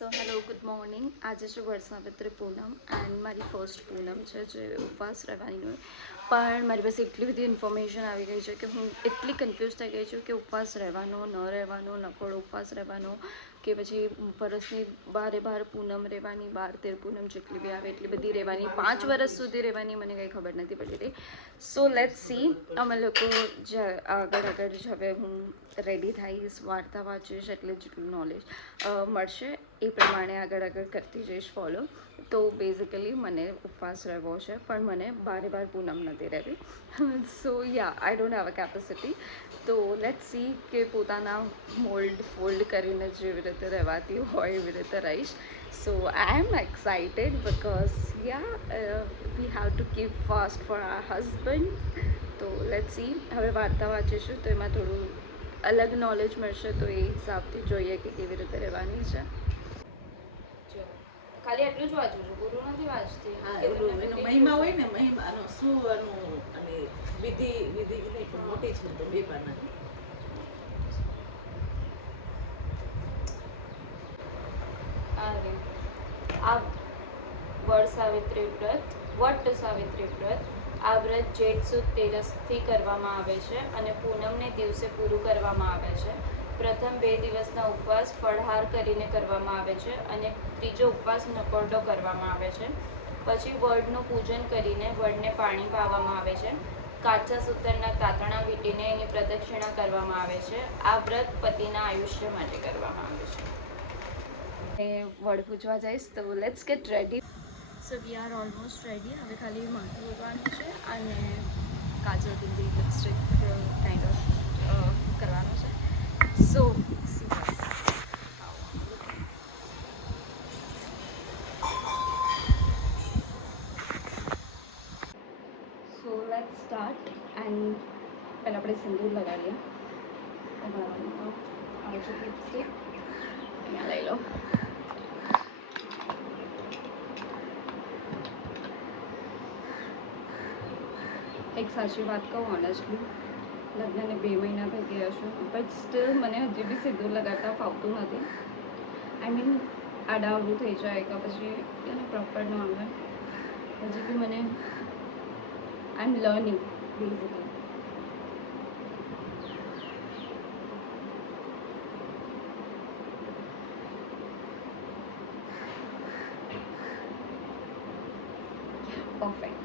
So hello good morning આજે છે વર્ષાવિત્રી પૂનમ and મારી ફર્સ્ટ પૂનમ છે, જે ઉપવાસ રહેવાની હોય. પણ મારી પાસે એટલી બધી ઇન્ફોર્મેશન આવી ગઈ છે કે હું એટલી કન્ફ્યુઝ થઈ ગઈ છું કે ઉપવાસ રહેવાનો, ન રહેવાનો, નકોડો ઉપવાસ રહેવાનો કે પછી વરસની બારે બાર પૂનમ રહેવાની, બાર તેર પૂનમ જેટલી બી આવે, એટલી બધી રહેવાની, પાંચ વર્ષ સુધી રહેવાની મને કંઈ ખબર નથી પડી રહી સો લેટ સી અમે લોકો જ આગળ આગળ જ હવે હું રેડી થઈશ, વાર્તા વાંચીશ, એટલે જેટલું નોલેજ મળશે એ પ્રમાણે આગળ આગળ કરતી જઈશ ફોલો તો બેઝિકલી મને ઉપવાસ રહેવો છે, પણ મને બારે બાર પૂનમ નથી રહેવી. So yeah I don't have a capacity તો લેટ સી કે પોતાના મોલ્ડ ફોલ્ડ કરીને જેવી રીતે રહેવાતી હોય એવી રીતે રહીશ. So I am excited because yeah we have to keep fast for our husband તો લેટ સી હવે વાર્તા વાંચીશું તો એમાં થોડું અલગ નોલેજ મળશે, તો એ હિસાબથી જોઈએ કે કેવી રીતે રહેવાની છે. ખાલી એટલું જ વાંચું છું ગુરુ નથી વાંચતી. હા એનું મહિમા હોય ને મહિમાનો શું આનું અને વિધિ વિધિ પણ મોટી છે તો બે પાના. આ વડ સાવિત્રી વ્રત વટ સાવિત્રી વ્રત આ વ્રત જેઠ સુદ તેરસથી કરવામાં આવે છે અને પૂનમને દિવસે પૂરું કરવામાં આવે છે. પ્રથમ બે દિવસના ઉપવાસ ફળહાર કરીને કરવામાં આવે છે અને ત્રીજો ઉપવાસ નકોરડો કરવામાં આવે છે. પછી વડનું પૂજન કરીને વડને પાણી પાવામાં આવે છે. કાચા સૂતરના તાતણા વીંટીને એની પ્રદક્ષિણા કરવામાં આવે છે. આ વ્રત પતિના આયુષ્ય માટે કરવામાં આવે છે. એ વડ પૂજવા જઈશ તો let's get ready so we are almost ready હવે ખાલી માથું ધોવાનું છે અને kajal bindi lipstick kind of કરવાનું છે. So so let start and પહેલાં આપણે સિંદૂર લગાવીએ આવે લિપસ્ટિક અહીંયા લઈ લો એક સાચી વાત કહું ઓનેસ્ટલી લગ્નને બે મહિના થઈ ગયા છે. બટ સ્ટીલ મને હજી બી સીધું લગાડતા ફાવતું નથી. આઈ મીન આડાવડું થઈ જાય કે પછી એને પ્રોપર ન આવે. હજી બી મને I am learning basically perfect.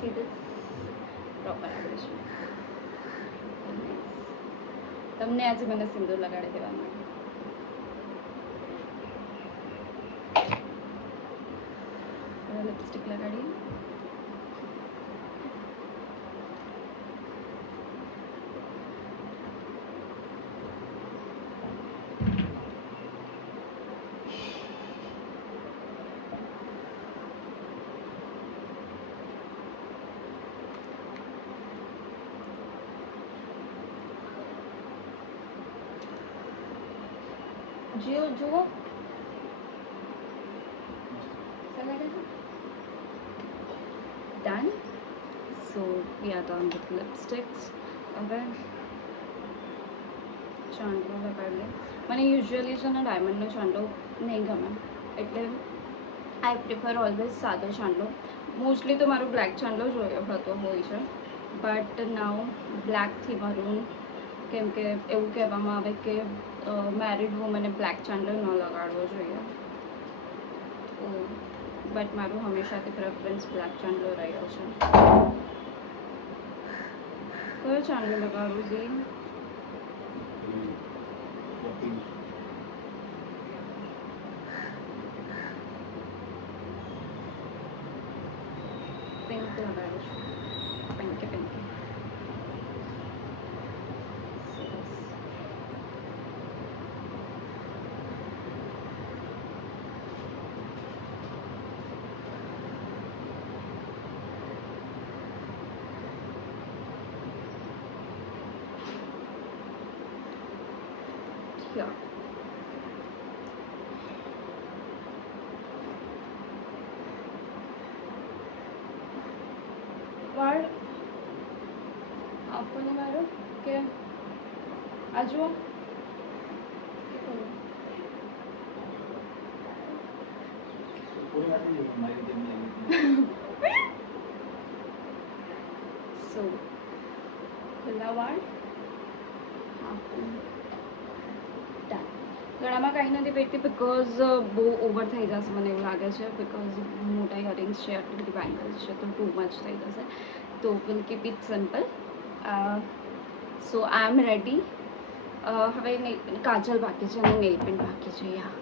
See this? Proper આવે છે. તમને આજે મને સિંદૂર લગાડી દેવાનું લિપસ્ટિક લગાડી જીઓ જુઓ done so we are done with lipsticks. હવે ચાંદલો લગાડીએ મને યુઝ્યુઅલી છે ને ડાયમંડનો ચાંદલો નહીં ગમે એટલે આઈ પ્રિફર ઓલવેઝ સાદો ચાંદલો મોસ્ટલી તો મારો બ્લેક ચાંદલો જોયો હતો હોય છે બટ નાવ બ્લેકથી મરૂન કેમ કે એવું કહેવામાં આવે કે મેરિડ વુમને બ્લેક ચાંદલો ન લગાડવો જોઈએ બટ મારું હંમેશાથી પ્રેફરન્સ બ્લેક ચાંદલો રહ્યો છે Kuya Chan, ganda ka, Rosie. Thank you. Here. આપવાનો મારો કે આ સો ખુલ્લા વાળ આપું Done. ગળામાં કાંઈ નથી પહેરતી બિકોઝ બહુ ઓવર થઈ જશે મને એવું લાગે છે બિકોઝ મોટા ઇયરિંગ્સ છે આટલી બધી બેંગલ્સ છે, તો ટુ મચ થઈ જશે. તો will keep it simple so I am ready હવે કાજલ બાકી છે અને નેલ પેન્ટ બાકી છે યા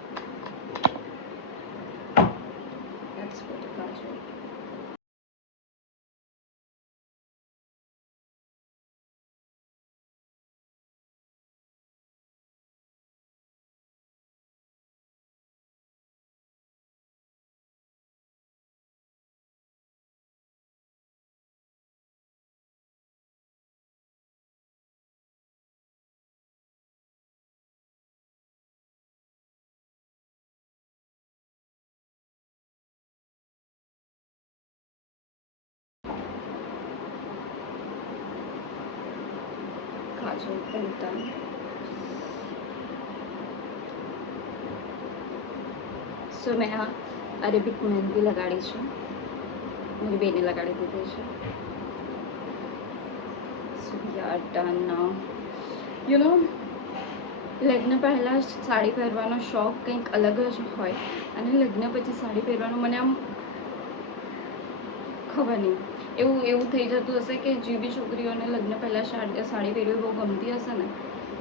કાજલ પેન્ટ સો મેં આ અરેબિક મહેંદી લગાડી છે મારી બેને લગાડી દીધી છે સો યાર ડન નાઉ યુ નો લગ્ન પહેલાં સાડી પહેરવાનો શોખ કંઈક અલગ જ હોય અને લગ્ન પછી સાડી પહેરવાનું મને આમ ખબર નહીં એવું એવું થઈ જતું હશે કે જે બી છોકરીઓને લગ્ન પહેલાં સાડી સાડી પહેરવી બહુ ગમતી હશે ને,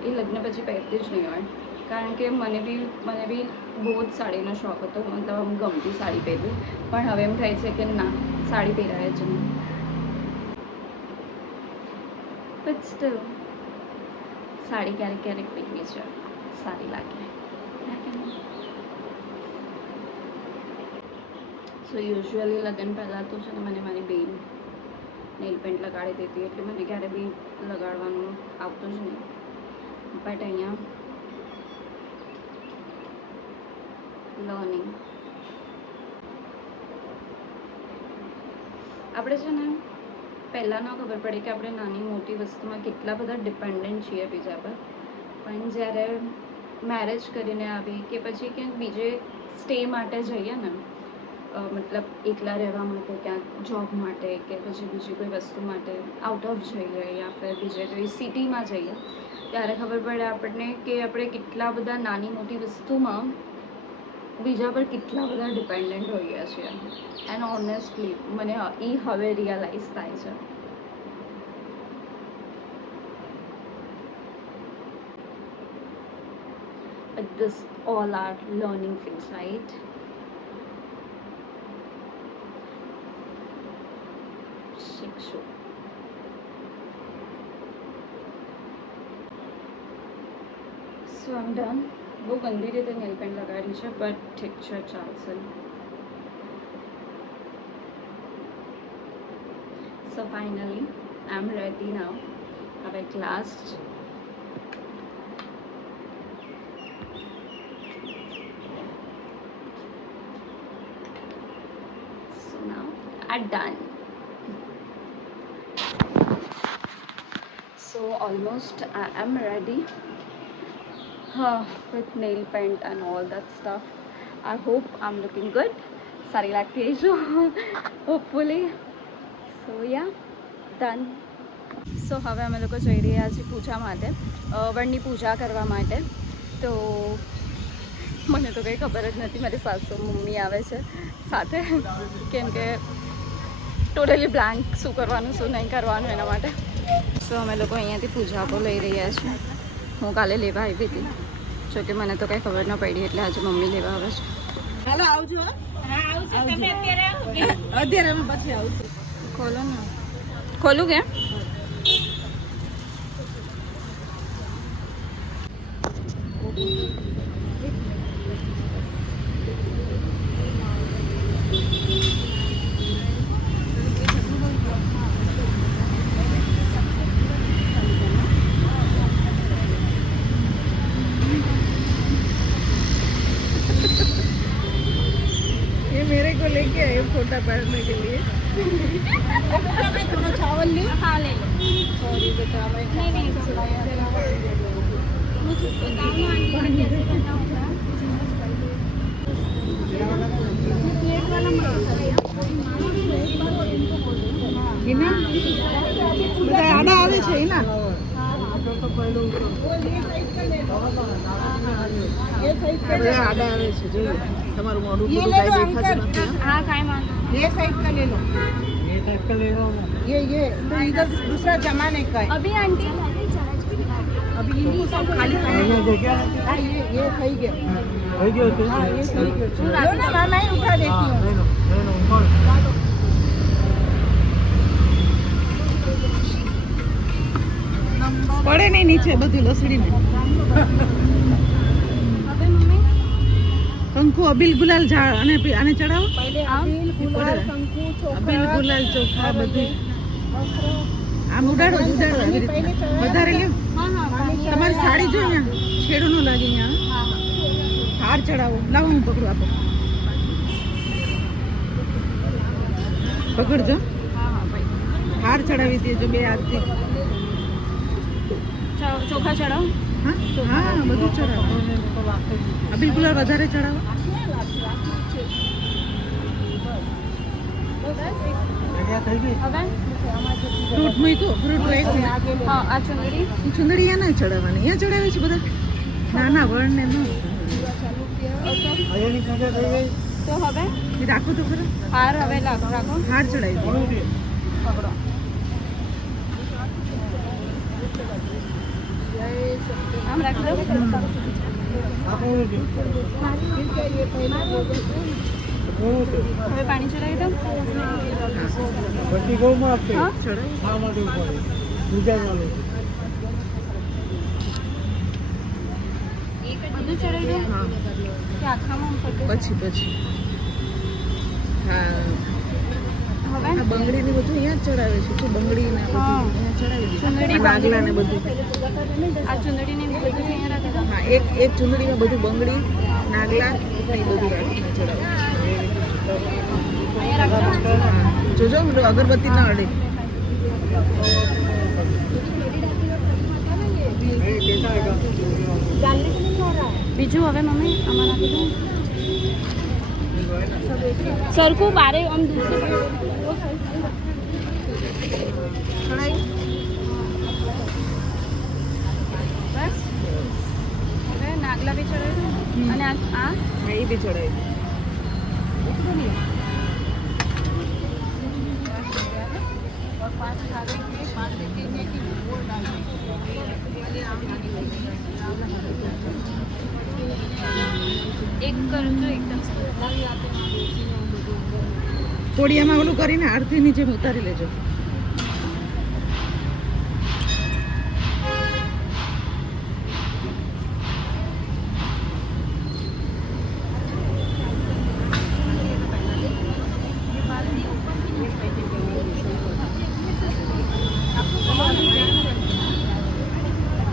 એ લગ્ન પછી પહેરતી જ નહીં હોય. કારણ કે મને બી મને બી બહુ જ સાડીનો શોખ હતો. મતલબ આમ ગમતી સાડી પહેરવી. પણ હવે એમ થાય છે કે ના, સાડી પહેરાય જ નહીં. બટ સ્ટીલ સાડી ક્યારેક ક્યારેક પહેરવી છે સારી લાગે. સો યુઝ્યુઅલી લગ્ન પહેલાં તો છે ને મને મારી બેન નેલ પેન્ટ લગાડી દેતી એટલે મને ક્યારે બી લગાડવાનું આવતું જ નહીં. બટ અહીંયા લર્નિંગ આપણે છે ને પહેલાં ન ખબર પડે કે આપણે નાની મોટી વસ્તુમાં કેટલા બધા ડિપેન્ડન્ટ છીએ બીજા પર. પણ જ્યારે મેરેજ કરીને આવી કે પછી ક્યાંક બીજે સ્ટે માટે જઈએ ને મતલબ એકલા રહેવા માટે ક્યાંક જોબ માટે કે પછી બીજી કોઈ વસ્તુ માટે આઉટ ઓફ જઈએ યા ફેર બીજે કોઈ સિટીમાં જઈએ, ત્યારે ખબર પડે આપણને કે આપણે કેટલા બધા નાની મોટી વસ્તુમાં બીજા પર કેટલા બધા ડિપેન્ડન્ટ હોઈએ છીએ એન્ડ ઓનેસ્ટલી મને એ હવે રિયલાઇઝ થાય છે But this all are learning right? શીખશું so આમ ડન બહુ ગંદી રીતે નેલ પેન્ટ લગાડી છે બટ ઠીક છે ચાલશે so finally I am ready now હવે class done. So almost I am ready huh, with nail paint and all that stuff. I hope I'm looking good. સારી like hopefully. Hopefully yeah, done so હવે અમે લોકો જઈ રહ્યા છીએ પૂજા માટે વણની પૂજા કરવા માટે તો મને તો કંઈ ખબર જ નથી મારી સાસુ મમ્મી આવે છે સાથે કેમ કે ટોટલી બ્લાન્ક શું કરવાનું શું નહીં કરવાનું એના માટે સો અમે લોકો અહીંયાથી પૂજાપો લઈ રહ્યા છીએ. હું કાલે લેવા આવી હતી. જો કે મને તો કંઈ ખબર ન પડી એટલે આજે મમ્મી લેવા આવે છે. હાલો આવજો અત્યારે અમે પછી આવશું. ખોલો ને. ખોલું કે? ये બધા આડા આવે છે એના બધા આડા આવે છે જોયું તમારું મોઢું થોડું કાંઈ દેખાતું નથી હા? हाँ काय मान ये साइड का ले लो ये ये तो इधर दूसरा जमाने का है अभी आंटी अभी इनको सब खाली करना हाँ ये ये सही गया हाँ ये सही गया लो ना मैं मैं उठा देती हूँ પડે નહીં નીચે, બધું લસડી કંકુ, અબીલ ગુલાલ ઝાડ અને આને ચડાવો. અબીલ ગુલાલ ચોખા, બધું. આમ ઉડાડો ઉડાડો વધારે લ્યો. તમારી સાડી જો અહીંયા. છેડું નું લાગે અહીંયા. હાર ચડાવો. લાવો હું પકડું આપો. પકડજો. હાર ચડાવી દેજો બે હાથથી. ચોખા ચડાવો. હા? બધું ચડાવો. અભિલ ગુલાલ વધારે ચડાવો. થઈ ગઈ? ફ્રૂટ મૂક્યો ફ્રૂટ રાખ્યું હા આ ચુંદડી. ચુંદડી નહીં ચડાવવાની અહીંયા ચડાવે છે બધા. ના ના વળને ન. તો હવે? રાખો તો ખરા. હાર હવે રાખો. હાર ચડાવી દો. પકડો. આમ રાખી દો. હવે પાણી ચડાવી દો. હા? ચડાવી બધું ચડાવી દો. કે આખામાં પછી પછી. હા. હવે? બંગડી ને બધું અહીંયા ચડાવે છે. તો બંગડી ને બધું ચડાવી ચુંદડી દીધું નાગલા ને બધું. આ ચુંદડીને બધું અહીંયા રાખી દો. હા એક એક ચુંદડીમાં બધું બંગડી નાગલા એ બધું રાખીને ચડાવે જોજો અગરબત્તી ના અડે. બીજું હવે મમ્મી અમારા નાખી સરખું બારે આમ બસ. નાગલા બી ચડાવી અને આ આ? એ બી ચડાવી દો. એક કરજો એકદમ કોડિયામાં ઓલું કરીને આરતી જેમ ઉતારી લેજો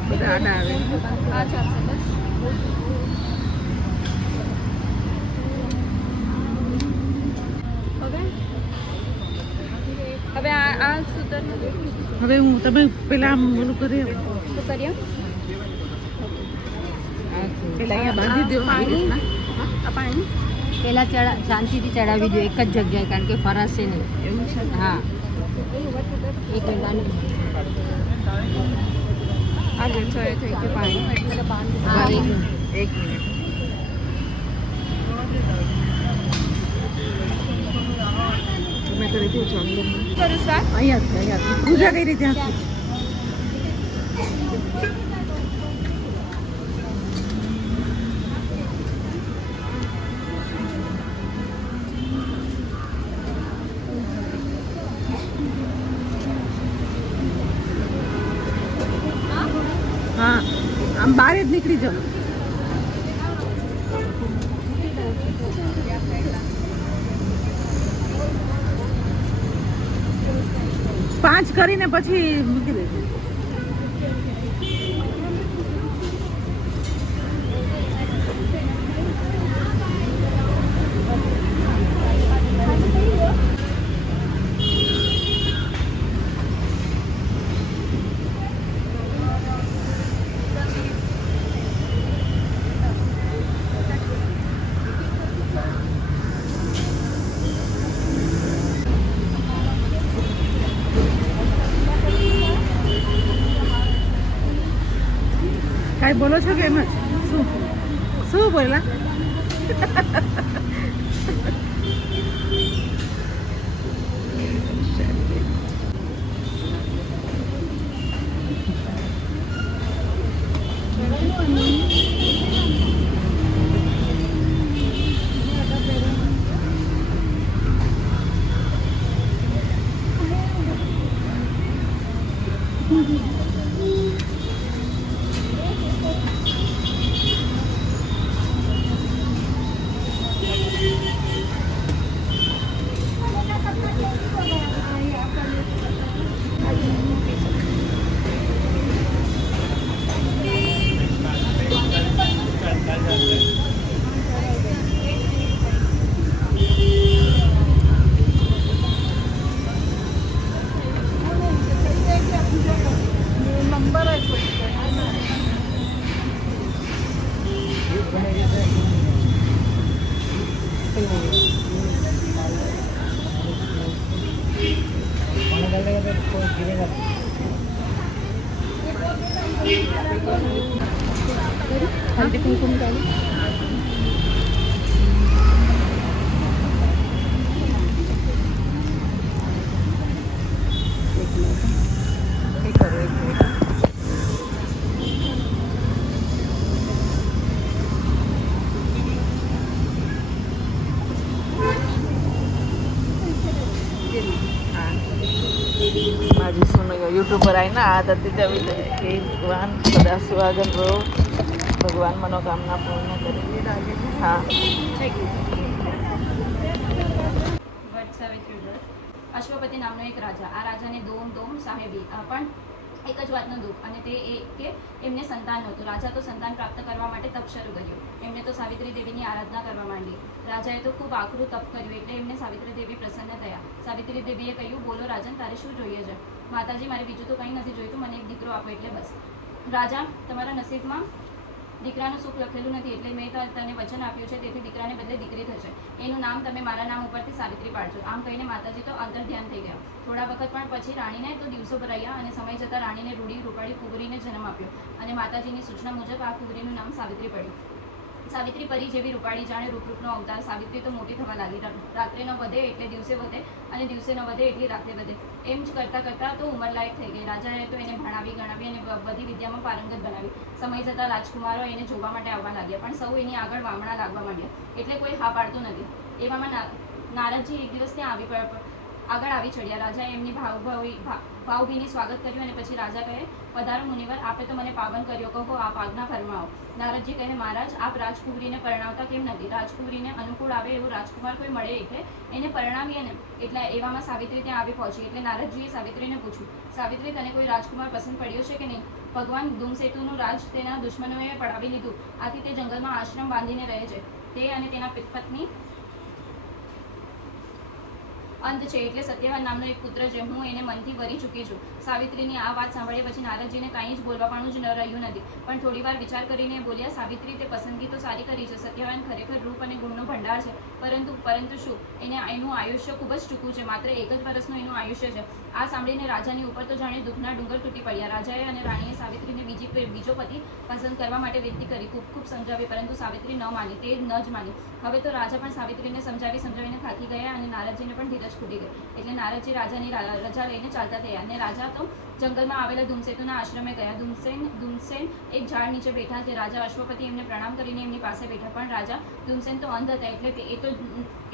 બધા આડા આવે આ ચાલશે બસ હવે હવે આ આ સૂતર હવે હું તમે પેલા આમ ઓલું કરી. પેલા ચડા શાંતિથી ચડાવી દો એક જ જગ્યાએ કારણ કે ફરાશે નહીં. હા. એક મિનિટ થઈ ગયું પાણી. હા. એક મિનિટ એક મિનિટ તમે કરી છે અહીંયાથી અહીંયાથી પૂજા કઈ રીતે હા આમ બહાર જ નીકળી જાઓ. પાંચ કરીને પછી મૂકી દેજો. બોલો છો કે એમ શુભરાયના આદતી જવી કે ભગવાન બધા સુહાગન રહો. ભગવાન મનોકામના પૂર્ણ કરી. હા. અશ્વપતિ નામનો એક રાજા. આ રાજાને દોમ દોમ સાહેબી પણ એક જ વાતનું દુઃખ. અને તે એ કે એમને સંતાન નહોતું. રાજા તો સંતાન પ્રાપ્ત કરવા માટે તપ શરૂ કર્યું. એમને તો સાવિત્રી દેવીની આરાધના કરવા માંડી. રાજાએ તો ખૂબ આકરું તપ કર્યું. એટલે એમને સાવિત્રી દેવી પ્રસન્ન થયા. સાવિત્રી દેવીએ કહ્યું, બોલો રાજન, તારે શું જોઈએ છે? માતાજી, મારે બીજું તો કંઈ નથી જોઈતું, મને એક દીકરો આપો એટલે બસ. રાજા, તમારા નસીબમાં દીકરાનું સુખ લખેલું નથી એટલે મેં તને વચન આપ્યું છે, તેથી દીકરાને બદલે દીકરી થશે. એનું નામ તમે મારા નામ ઉપરથી સાવિત્રી પાડજો. આમ કહીને માતાજી તો અંતર ધ્યાન થઈ ગયા. થોડા વખત પણ પછી રાણીને તો દિવસો ભરાયા અને સમય જતાં રાણીને રૂડી રૂપાળી કુંવરીને જન્મ આપ્યો. અને માતાજીની સૂચના મુજબ આ કુંવરીનું નામ સાવિત્રી પડ્યું. સાવિત્રી પરી જેવી રૂપાળી જાણે રૂપરૂપનો અવતાર સાવિત્રી તો મોટી થવા લાગી. રાત્રે ન વધે એટલે દિવસે વધે અને દિવસે ન વધે એટલી રાત્રે વધે. એમ જ કરતાં કરતાં તો ઉંમરલાયક થઈ ગઈ. રાજાએ તો એને ભણાવી, ગણાવી અને બધી વિદ્યામાં પારંગત બનાવી. સમય જતાં રાજકુમારો એને જોવા માટે આવવા લાગ્યા, પણ સૌ એની આગળ વામણા લાગવા માંડ્યા. એટલે કોઈ હા પાડતું નથી. એવામાં નારદજી એક દિવસ ત્યાં આવી આગળ આવી ચડ્યા. રાજાએ એમની ભાવભાવી ભાવભીની સ્વાગત કર્યું અને પછી રાજા કહે, પધારો મુનિવર, આપે તો મને પાવન કર્યો. કહો આપ આજ્ઞા ફરમાવો. નારદજી કહે, મહારાજ, આપ રાજકુંવરીને પરણાવતા કેમ નથી? રાજકુંવરીને અનુકૂળ આવે એવું રાજકુમાર કોઈ મળે એટલે? એને પરણાવીએ ને, એટલે એવામાં સાવિત્રી ત્યાં આવી પહોંચી. એટલે નારદજીએ સાવિત્રીને પૂછ્યું, સાવિત્રી, તને કોઈ રાજકુમાર પસંદ પડ્યો છે કે નહીં? ભગવાન ધૂમસેતુનું રાજ તેના દુશ્મનોએ પડાવી લીધું. આથી તે જંગલમાં આશ્રમ બાંધીને રહે છે. તે અને તેના પિત- પત્ની અંત છે એટલે સત્યવાન નામનો એક પુત્ર છે હું એને મનથી વરી ચૂકી છું. સાવિત્રીની આ વાત સાંભળ્યા પછી નારદજીને કાંઈ જ બોલવાનું જ ન રહ્યું નથી. પણ થોડી વાર વિચાર કરીને બોલ્યા, સાવિત્રી, તે પસંદગી તો સારી કરી છે. સત્યવાન ખરેખર રૂપ અને ગુણનો ભંડાર છે. પરંતુ પરંતુ શું? એને એનું આયુષ્ય ખૂબ જ ટૂંકું છે. માત્ર એક જ વર્ષનું એનું આયુષ્ય છે. આ સાંભળીને રાજાની ઉપર તો જાણે દુઃખના ડુંગર તૂટી પડ્યા. રાજાએ અને રાણીએ સાવિત્રીને બીજી બીજો પતિ પસંદ કરવા માટે વિનંતી કરી. ખૂબ ખૂબ સમજાવી, પરંતુ સાવિત્રી ન માની. તે ન જ માની. હવે તો રાજા પણ સાવિત્રીને સમજાવી, સમજાવીને થાકી ગયા અને નારદજીને પણ ધીરજ ખૂટી ગઈ. એટલે નારદજી રાજાની રજા લઈને ચાલતા થયા અને રાજા તો જંગલમાં આવેલા ધૂમસેતુના આશ્રમે ગયા. ધૂમસેન ધૂમસેન એક ઝાડ નીચે બેઠા તે રાજા અશ્વપતિ એમને પ્રણામ કરીને એમની પાસે બેઠા. પણ રાજા ધૂમસેન તો અંધ હતા એટલે કે એ તો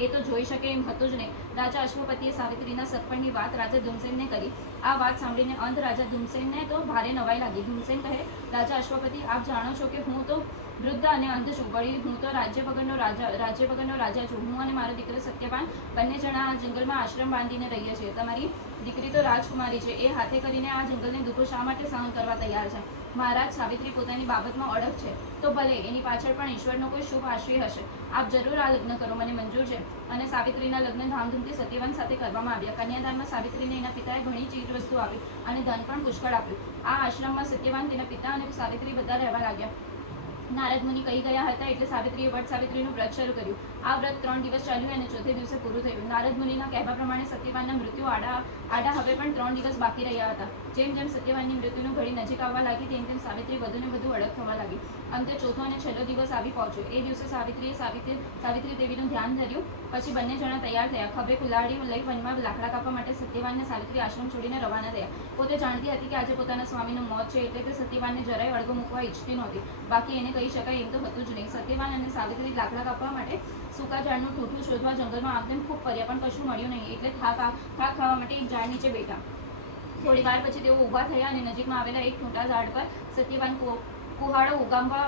એ તો જોઈ શકે એમ હતું જ નહીં. રાજા અશ્વપતિએ સાવિત્રીના સગપણની વાત રાજા ધૂમસેનને કરી. આ વાત સાંભળીને અંધ રાજા ધૂમસેનને તો ભારે નવાઈ લાગી. ધૂમસેન કહે, રાજા અશ્વપતિ, આપ જાણો છો કે હું તો વૃદ્ધ અને અંધ છું. વળી હું તો રાજ્ય વગરનો રાજા, રાજ્ય વગરનો રાજા છું. હું અને મારો દીકરો સત્યવાન બંને જણા જંગલમાં આશ્રમ બાંધીને રહીએ છીએ. તમારી દીકરી તો રાજકુમારી છે. એ હાથે કરીને આ જંગલને દુઃખો શા માટે સહન કરવા તૈયાર છે? મહારાજ સાવિત્રી પોતાની બાબતમાં અડગ છે. તો ભલે, એની પાછળ પણ ઈશ્વરનો કોઈ શુભ આશ્રય હશે. આપ જરૂર આ લગ્ન કરો, મને મંજૂર છે. અને સાવિત્રીના લગ્ન ધામધૂમથી સત્યવાન સાથે કરવામાં આવ્યા. કન્યાદાનમાં સાવિત્રીને એના પિતાએ ઘણી ચીજ વસ્તુ આપી અને ધન પણ પુષ્કળ આપ્યું. આ આશ્રમમાં સત્યવાન તેના પિતા અને સાવિત્રી બધા રહેવા લાગ્યા. નારદ મુનિ કહી ગયા હતા એટલે સાવિત્રીએ વટ સાવિત્રીનું વ્રત શરૂ કર્યું. આ વ્રત ત્રણ દિવસ ચાલ્યું અને ચોથે દિવસે પૂરું થયું. નારદ મુનિના કહેવા પ્રમાણે સત્યવાનના મૃત્યુ આડા આડા હવે પણ ત્રણ દિવસ બાકી રહ્યા હતા. જેમ જેમ સત્યવાનની મૃત્યુનું ઘડી નજીક આવવા લાગી, તેમ તેમ સાવિત્રી વધુને વધુ અડગ થવા લાગી. અંતે ચોથો અને છેલ્લો દિવસ આવી પહોંચ્યો. એ દિવસે સાવિત્રીએ સાવિત્રી સાવિત્રી દેવીનું ધ્યાન ધર્યું. પછી બંને જણા તૈયાર થયા. ખભે કુલાડી લઈ વનમાં લાકડા કાપવા માટે સત્યવાનને સાવિત્રી આશ્રમ છોડીને રવાના થયા. પોતે જાણતી હતી કે આજે પોતાના સ્વામીનું મોત છે એટલે તે સત્યવાનને જરાય અડગો મૂકવા ઈચ્છતી નહોતી. બાકી એને કહી શકાય એમ તો હતું જ નહીં. સત્યવાન અને સાવિત્રી લાકડા કાપવા માટે સૂકા ઝાડનું ઠૂઠું શોધવા જંગલમાં આપને ખૂબ ફર્યા, પણ કશું મળ્યું નહીં. એટલે થાક થાક ખાવા માટે એક ઝાડ નીચે બેઠા. થોડી વાર પછી તેઓ ઊભા થયા અને નજીકમાં આવેલા એક મોટા ઝાડ પર સત્યવાન કુહાડો ઉગામવા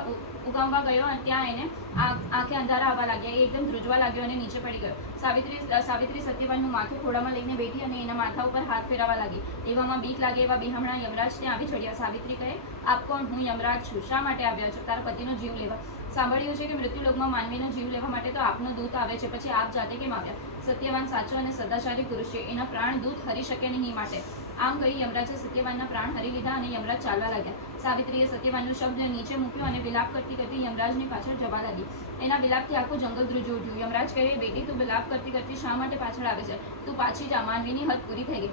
ઉગામવા ગયો અને ત્યાં એને આંખે અંધારા આવવા લાગ્યા. એ એકદમ ધ્રુજવા લાગ્યો અને નીચે પડી ગયો. સાવિત્રી સાવિત્રી સત્યવાનનું માથું ખોડામાં લઈને બેઠી અને એના માથા ઉપર હાથ ફેરાવા લાગી. એવામાં બીક લાગે એવા બિહામણા યમરાજ ત્યાં આવી ચડ્યા. સાવિત્રી કહે, આપ કોણ? હું યમરાજ છું. શા માટે આવ્યા છો? તારા પતિનો જીવ લેવા. સાંભળ્યું છે કે મૃત્યુલોકમાં માનવીનો જીવ લેવા માટે તો આપનો દૂત આવે છે. પછી આપ જાતે કેમ આવ્યા? સત્યવાન સાચો અને સદાચારી પુરુષ છે. એના પ્રાણ દૂત હરી શકે નહીં માટે. આમ કહી યમરાજે સત્યવાનના પ્રાણ હરી લીધા અને યમરાજ ચાલવા લાગ્યા. સાવિત્રીએ સત્યવાનનું શબ્દ નીચે મૂક્યો અને વિલાપ કરતી કરતી યમરાજની પાછળ જવા લાગી. એના વિલાપથી આખું જંગલ ધ્રુજી ઉઠ્યું. યમરાજ કહે, બેટી, તું વિલાપ કરતી કરતી શા માટે પાછળ આવે છે? તું પાછી જા, માનવીની હદ પૂરી થઈ ગઈ.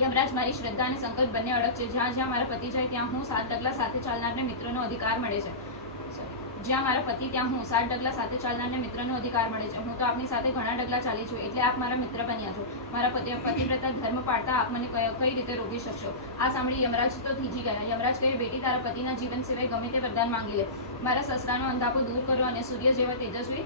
યમરાજ મારી શ્રદ્ધા અને સંકલ્પ બંને અડગ છે. જ્યાં જ્યાં મારા પતિ જાય, ત્યાં હું સાત ડગલા સાથે ચાલનારને મિત્રોનો અધિકાર મળે છે. જ્યાં મારા પતિ, ત્યાં હું સાત ડગલા સાથે ચાલનારને મિત્રનો અધિકાર મળે છે. હું તો આપની સાથે ઘણા ડગલા ચાલી છું, એટલે આપ મારા મિત્ર બન્યા છો. મારા પતિ પતિવ્રતા ધર્મ પાળતા આપ મને કઈ રીતે રોકી શકશો? આ સાંભળી યમરાજ તો થીજી ગયા. યમરાજ કહે, બેટી, તારા પતિના જીવન સિવાય ગમે તે વરદાન માંગી લે. મારા સસરાનો અંધાપો દૂર કરો અને સૂર્ય જેવા તેજસ્વી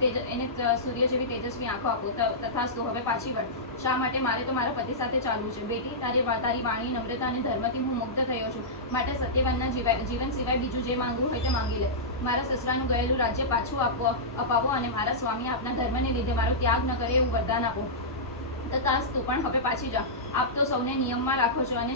તેજ, એને સૂર્ય જેવી તેજસ્વી આંખો આપો. તથાસ્તુ, હવે પાછી વળ. શા માટે? મારે તો મારા પતિ સાથે ચાલવું છે. બેટી, તારી તારી વાણી, નમ્રતા અને ધર્મથી હું મુગ્ધ થયો છું. માટે સત્યવાનના જીવા- જીવન સિવાય બીજું જે માંગવું હોય તે માંગી લે. મારા સસરાનું ગયેલું રાજ્ય પાછું આપો, અપાવો અને મારા સ્વામી આપના ધર્મને લીધે મારો ત્યાગ ન કરે એવું વરદાન આપો. તથાસ્તુ, પણ હવે પાછી જા. આપ તો સૌને નિયમમાં રાખો છો અને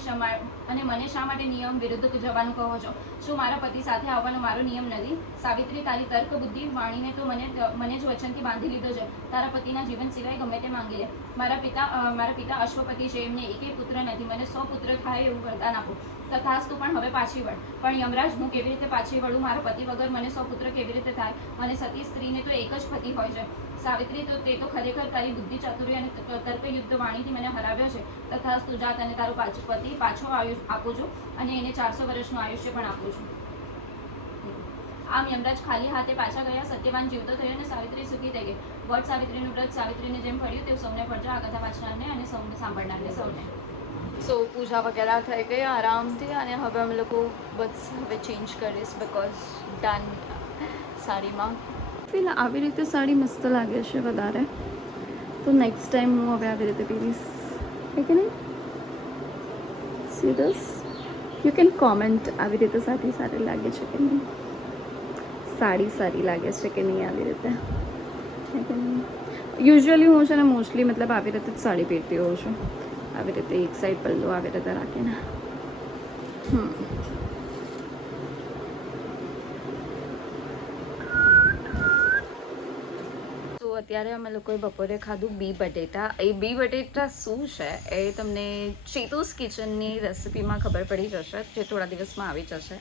અને મને શા માટે નિયમ વિરુદ્ધ જવાનું કહો છો? શું મારા પતિ સાથે આવવાનો મારો નિયમ નથી? સાવિત્રી, તારી તર્ક બુદ્ધિ વાણીને તો મને મને જ વચનથી બાંધી લીધો છે. તારા પતિના જીવન સિવાય ગમે તે માંગી લે. મારા પિતા મારા પિતા અશ્વપતિ છે. એમને એકેય પુત્ર નથી. મને સો પુત્ર થાય એવું વરદાન આપો. તથાસ્તુ પણ હવે પાછી વળ. પણ યમરાજ, હું કેવી રીતે પાછી વળું? મારા પતિ વગર મને સો પુત્ર કેવી રીતે થાય? અને સતી સ્ત્રીને તો એક જ પતિ હોય છે. સાવિત્રી, તો તે તો ખરેખર તારી બુદ્ધિ ચાતુર્ય અને ત- તર્કયુક્ત વાણીથી મને હરાવ્યો છે. તથા સુજાત અને તારો પતિ પાછો આપું છું અને એને ચારસો વર્ષનું આયુષ્ય પણ આપું છું. આમ યમરાજ ખાલી હાથે પાછા ગયા, સત્યવાન જીવતો થયો અને સાવિત્રી સુખી થઈ ગઈ. વટ સાવિત્રીનું વ્રત સાવિત્રીને જેમ ફળ્યું તેવું સૌને ફળજો આ કથા વાંચનારને અને સૌને સાંભળનારને સૌને. સો પૂજા વગેરે થઈ ગઈ આરામથી અને હવે અમે લોકો બસ હવે ચેન્જ કરીશ બિકોઝ ડન સાડીમાં ફીલ આવી રીતે સાડી મસ્ત લાગે છે વધારે. તો નેક્સ્ટ ટાઈમ હું હવે આવી રીતે પહેરીશ કે નહીં? See this you can comment આવી રીતે સાડી સારી લાગે છે કે નહીં? સાડી સારી લાગે છે કે નહીં આવી રીતે? યુઝ્યુઅલી હું છે ને મોસ્ટલી મતલબ આવી રીતે જ સાડી પહેરતી હોઉં છું. આવી રીતે એક સાઈડ પલ્લો આવી રીતે રાખીને. હમ. અત્યારે અમે લોકોએ બપોરે ખાધું બી બટેટા. એ બી બટેટા શું છે? એ તમને ચેતુસ કિચનની રેસિપીમાં ખબર પડી જશે જે થોડા દિવસમાં આવી જશે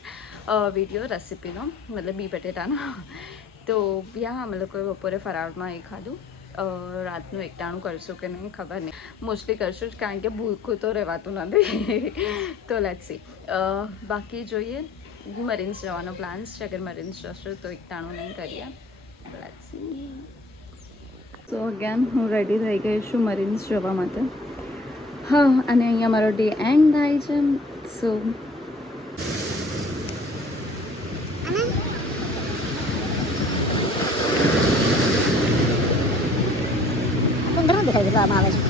વીડિયો રેસિપીનો, મતલબ બી બટેટાનો. તો યા અમે લોકોએ બપોરે ફરાળમાં એ ખાધું. રાતનું એકટાણું કરશું કે નહીં ખબર નહીં. મોસ્ટલી કરશું જ, કારણ કે ભૂખું તો રહેવાતું નથી તો લેટ સી બાકી જોઈએ મરીન્સ જવાનો પ્લાન્સ છે. અગર મરીન્સ જશું તો એકટાણું નહીં કરીએ. લેટ સી સો અગેન હું રેડી થઈ ગઈ છું મરીન્સ જવા માટે. હા, અને અહીંયા મારો ડે એન્ડ થાય છે. સો આવે છે.